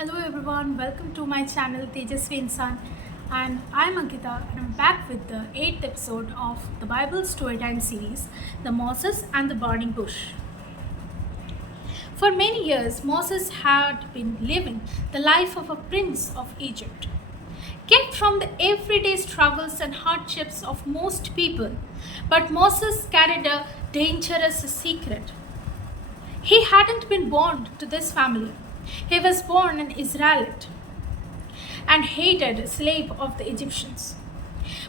Hello everyone, welcome to my channel Tejasvi Insaan, and I'm Ankita and I'm back with the 8th episode of the Bible Storytime series, The Moses and the Burning Bush. For many years, Moses had been living the life of a prince of Egypt. Kept from the everyday struggles and hardships of most people, but Moses carried a dangerous secret. He hadn't been born to this family. He was born an Israelite and hated slave of the Egyptians.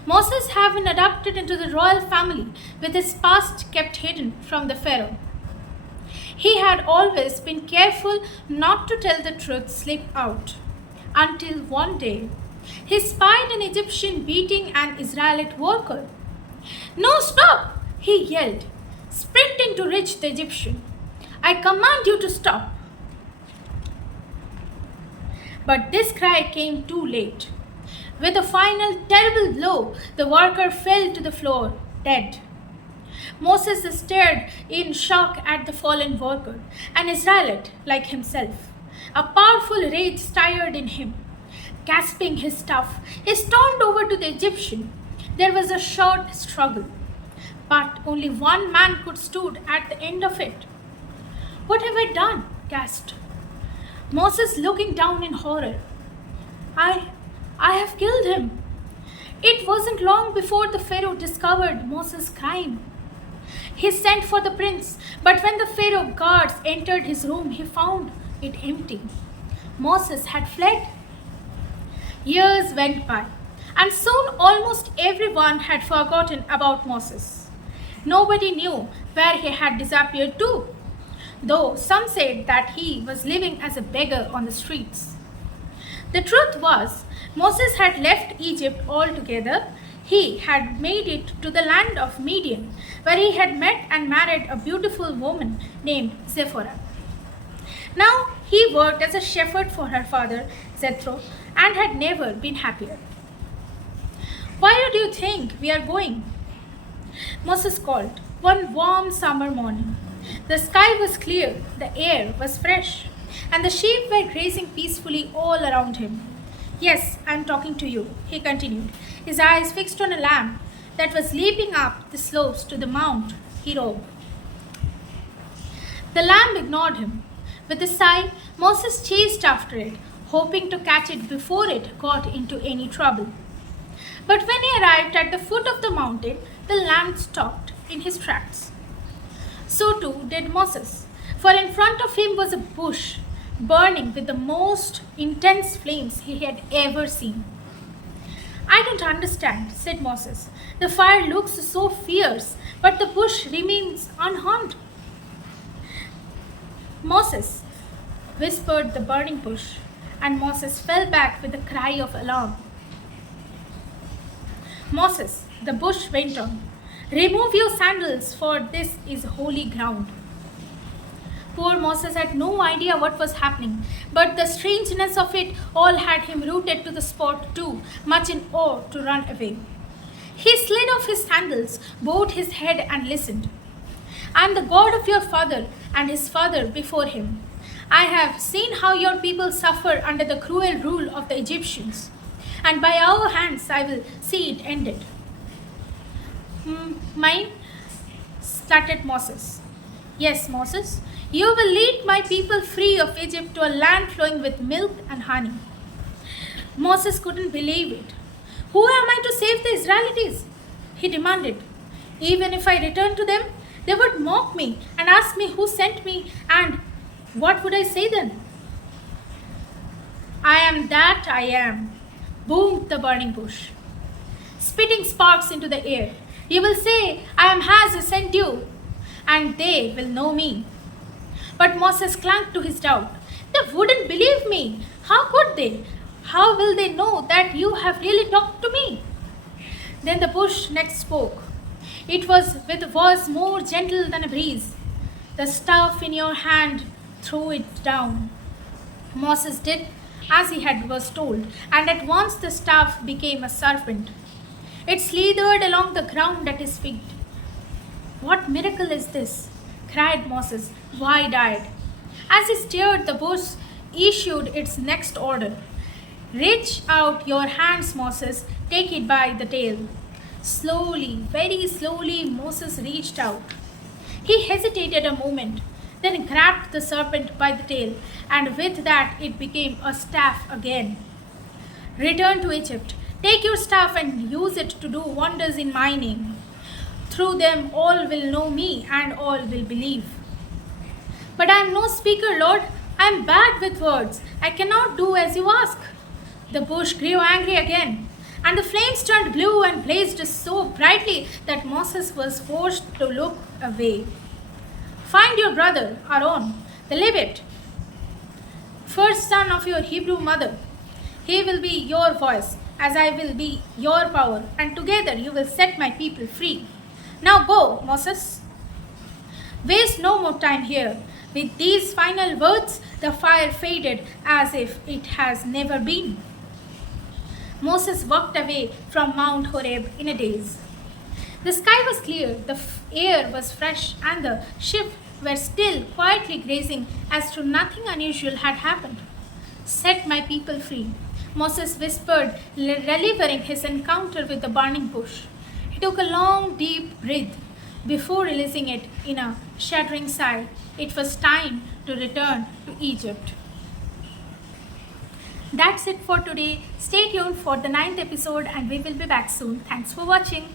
Moses had been adopted into the royal family with his past kept hidden from the Pharaoh. He had always been careful not to tell the truth slip out until one day he spied an Egyptian beating an Israelite worker. "No, stop!" he yelled, sprinting to reach the Egyptian. "I command you to stop." But this cry came too late. With a final terrible blow, the worker fell to the floor, dead. Moses stared in shock at the fallen worker, an Israelite like himself. A powerful rage stirred in him. Gasping his stuff, he stormed over to the Egyptian. There was a short struggle, but only one man could stood at the end of it. "What have I done?" gasped Moses, looking down in horror. I have killed him." It wasn't long before the Pharaoh discovered Moses' crime. He sent for the prince, but when the Pharaoh guards entered his room, he found it empty. Moses had fled. Years went by, and soon almost everyone had forgotten about Moses. Nobody knew where he had disappeared to, though some said that he was living as a beggar on the streets. The truth was, Moses had left Egypt altogether. He had made it to the land of Midian, where he had met and married a beautiful woman named Zipporah. Now he worked as a shepherd for her father, Jethro, and had never been happier. "Where do you think we are going?" Moses called one warm summer morning. The sky was clear, the air was fresh, and the sheep were grazing peacefully all around him. "Yes, I am talking to you," he continued, his eyes fixed on a lamb that was leaping up the slopes to the mount he rode. The lamb ignored him. With a sigh, Moses chased after it, hoping to catch it before it got into any trouble. But when he arrived at the foot of the mountain, the lamb stopped in his tracks. So too did Moses, for in front of him was a bush burning with the most intense flames he had ever seen. "I don't understand," said Moses. "The fire looks so fierce, but the bush remains unharmed." "Moses," whispered the burning bush, and Moses fell back with a cry of alarm. "Moses," the bush went on, "remove your sandals, for this is holy ground." Poor Moses had no idea what was happening, but the strangeness of it all had him rooted to the spot too much in awe to run away. He slid off his sandals, bowed his head, and listened. "I am the God of your father and his father before him. I have seen how your people suffer under the cruel rule of the Egyptians, and by our hands I will see it ended." "Mine?" stuttered Moses. "Yes, Moses, you will lead my people free of Egypt to a land flowing with milk and honey." Moses couldn't believe it. "Who am I to save the Israelites?" he demanded. "Even if I return to them, they would mock me and ask me who sent me, and what would I say then?" "I am that I am," boomed the burning bush, spitting sparks into the air. "You will say, 'I am has sent you,' and they will know me." But Moses clung to his doubt. "They wouldn't believe me. How could they? How will they know that you have really talked to me?" Then the bush next spoke. It was with a voice more gentle than a breeze. "The staff in your hand, throw it down." Moses did as he was told, and at once the staff became a serpent. It slithered along the ground at his feet. "What miracle is this?" cried Moses, wide eyed. As he stirred the bush, issued its next order. Reach out your hands, Moses, take it by the tail. Slowly, very slowly, Moses reached out. He hesitated a moment, then grabbed the serpent by the tail, and with that it became a staff again. Return to Egypt. Take your staff and use it to do wonders in my name. Through them all will know me and all will believe. But I am no speaker, Lord. I am bad with words. I cannot do as you ask. The bush grew angry again, and the flames turned blue and blazed so brightly that Moses was forced to look away. Find your brother, Aaron, the Levite, first son of your Hebrew mother. He will be your voice, as I will be your power, and together you will set my people free. Now go, Moses. Waste no more time here. With these final words, the fire faded as if it has never been. Moses walked away from Mount Horeb in a daze. The sky was clear, the air was fresh, and the sheep were still quietly grazing as though nothing unusual had happened. Set my people free, Moses whispered, reliving his encounter with the burning bush. He took a long, deep breath before releasing it in a shuddering sigh. It was time to return to Egypt. That's it for today. Stay tuned for the 9th episode and we will be back soon. Thanks for watching.